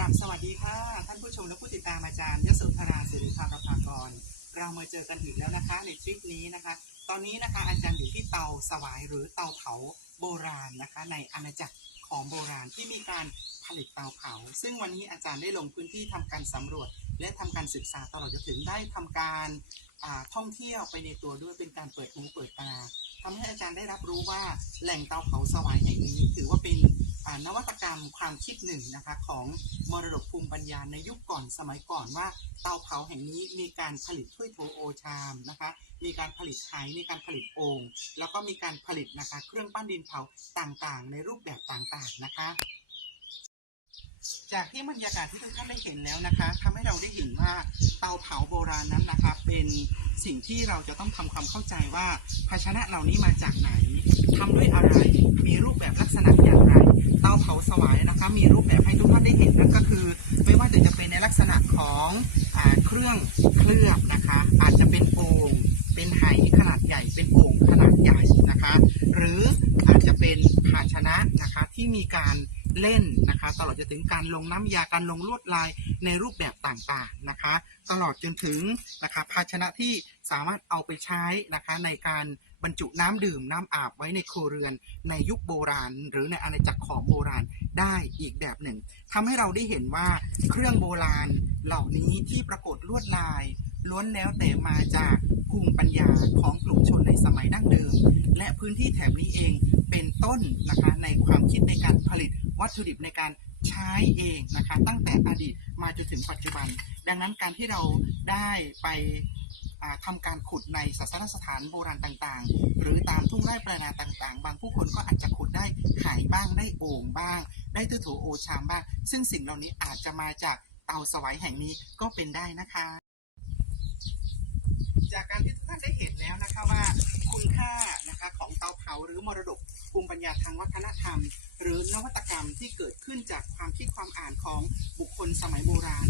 ราบสวัสดีค่ะ ท่านผู้ชมและผู้ติดตามอาจารย์ยโสธราสิริภาประภากร เรามาเจอกันอีกแล้วนะคะ ในทริปนี้นะคะ ตอนนี้นะคะอาจารย์อยู่ที่เตาสวายหรือเตาเผาโบราณนะคะ ในอาณาจักรของโบราณที่มีการผลิตเตาเผา ซึ่งวันนี้อาจารย์ได้ลงพื้นที่ทำการสำรวจ และทำการศึกษาตลอดจนถึงได้ทำการท่องเที่ยวไปในตัวด้วยเป็นการเปิดหูเปิดตาทำให้อาจารย์ได้รับรู้ว่าแหล่งเตาเผาสวายแห่งนี้ถือว่าเป็น นวัตกรรมความคิดหนึ่งนะคะของมรดกภูมิปัญญาในยุคก่อนสมัยก่อนว่า เตาเผาแห่งนี้มีการผลิตถ้วยโถโอชามนะคะ มีการผลิตไหมีการผลิตโอ่งแล้วก็มีการผลิตนะคะ เครื่องปั้นดินเผาต่างๆ ในรูปแบบต่างๆนะคะ จากที่บรรยากาศที่ทุกท่านได้เห็นแล้วนะคะทำให้เราได้เห็นว่าเตาเผาโบราณนั้นนะคะเป็นสิ่งที่เราจะต้องทำความเข้าใจว่าภาชนะเหล่านี้มาจากไหนทำด้วยอะไร มีรูปแบบลักษณะอย่างไร เตาเผาสวายนะคะ มีรูปแบบให้ทุกท่านได้เห็นนั่นก็คือ ไม่ว่าจะเป็นในลักษณะของอเครื่องเคลือบนะคะ อาจจะเป็นโอ่งเป็นไหขนาดใหญ่ เป็นโอ่งขนาดใหญ่นะคะ หรืออาจจะเป็นภาชนะนะคะที่มีการ เล่นนะคะ ตลอดจนถึงการลงน้ำยาการลงลวดลายในรูปแบบต่างๆนะคะ ตลอดจนถึงนะคะภาชนะที่สามารถเอาไปใช้นะคะในการบรรจุน้ำดื่มน้ำอาบไว้ในครัวเรือน ในยุคโบราณ หรือในอาณาจักรของโบราณได้อีกแบบหนึ่งทำให้เราได้เห็นว่าเครื่องโบราณเหล่านี้ที่ปรากฏลวดลาย ล้วนแล้วแต่มาจากภูมิปัญญาของกลุ่มชนในสมัยดั้งเดิม และพื้นที่แถบนี้เองเป็นต้นนะคะในความคิดในการผลิต วัตถุดิบในการใช้เองนะคะ ตั้งแต่อดีตมาจนถึงปัจจุบัน ดังนั้นการที่เราได้ไปทำาการขุดในศาสนสถานโบราณต่างๆ หรือตามทุ่งไร่ปลายนาต่างๆ บางผู้คนก็อาจจะขุดได้หายบ้างได้โอ่งบ้าง ได้ตื้อโถโอชามบ้าง ซึ่งสิ่งเหล่านี้อาจจะมาจากเตาสวายแห่งนี้ก็เป็นได้นะคะ จากการที่ทุกท่านได้เห็นแล้วนะคะว่าคุณค่านะคะของเตาเผาหรือมรดก ภูมิปัญญาทางวัฒนธรรม หรือนวัตกรรมที่เกิดขึ้นจากความคิดความอ่านของบุคคลสมัยโบราณ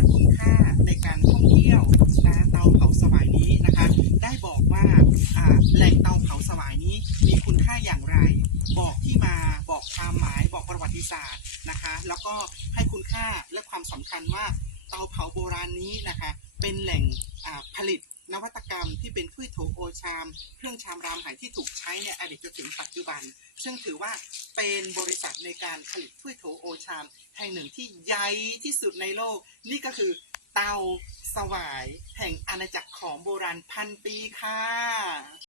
และคุณค่าในการท่องเที่ยวนะเตาเผาสวายนี้นะคะ ได้บอกว่าอ่าแหล่งเตาเผาสวายนี้มีคุณค่าอย่างไร บอกที่มาบอกความหมายบอกประวัติศาสตร์นะคะ แล้วก็ให้คุณค่าและความสำคัญว่าเตาเผาโบราณนี้นะคะ เป็นแหล่งผลิต นวัตกรรมที่เป็นถ้วยโถโอชาม เครื่องชามรามไหที่ถูกใช้ในอดีตจนถึงปัจจุบัน ซึ่งถือว่าเป็นบริษัทในการผลิตถ้วยโถโอชาม แห่งหนึ่งที่ใหญ่ที่สุดในโลก นี่ก็คือเตาสวาย แห่งอาณาจักรของโบราณพันปีค่ะ